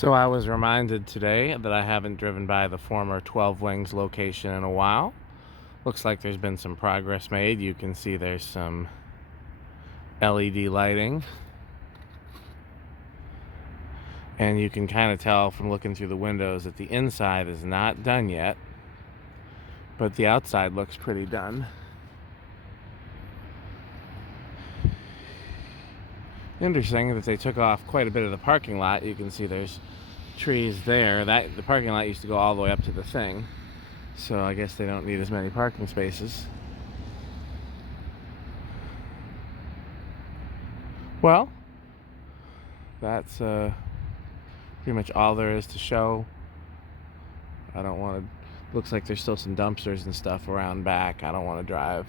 So I was reminded today that I haven't driven by the former 12 Wings location in a while. Looks like there's been some progress made. You can see there's some LED lighting. And you can kind of tell from looking through the windows that the inside is not done yet, but the outside looks pretty done. Interesting that they took off quite a bit of the parking lot. You can see there's trees there. The parking lot used to go all the way up to the thing, so I guess they don't need as many parking spaces. Well, that's pretty much all there is to show. I don't want to. Looks like there's still some dumpsters and stuff around back. I don't want to drive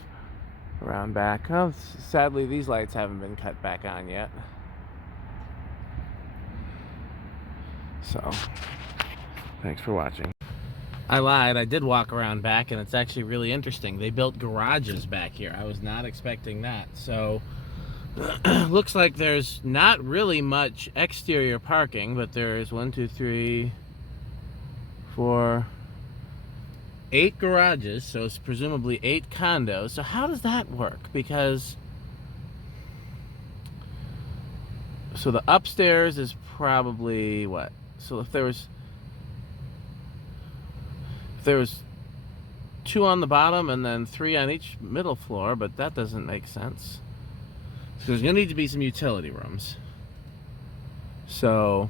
around back. Oh, sadly, these lights haven't been cut back on yet. So, thanks for watching. I lied. I did walk around back, and it's actually really interesting. They built garages back here. I was not expecting that. So, looks like there's not really much exterior parking, but there's 1, 2, 3, 4, 8 garages, so it's presumably 8 condos. So how does that work? Because so the upstairs is probably what? So if there was 2 on the bottom and then 3 on each middle floor, but that doesn't make sense. So there's gonna need to be some utility rooms. So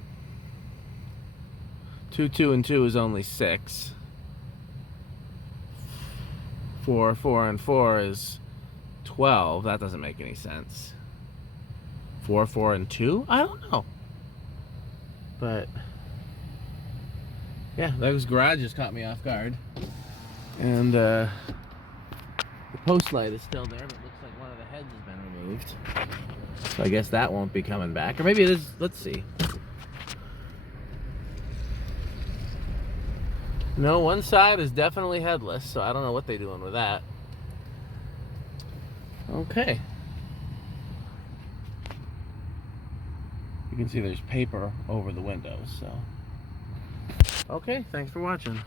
2, 2, and 2 is only 6. 4, 4, and 4 is 12. That doesn't make any sense. 4, 4, and 2? I don't know. But yeah, those garages caught me off guard. And the post light is still there, but it looks like one of the heads has been removed. So I guess that won't be coming back. Or maybe it is. Let's see. No, one side is definitely headless, so I don't know what they're doing with that. Okay. You can see there's paper over the windows, so. Okay, thanks for watching.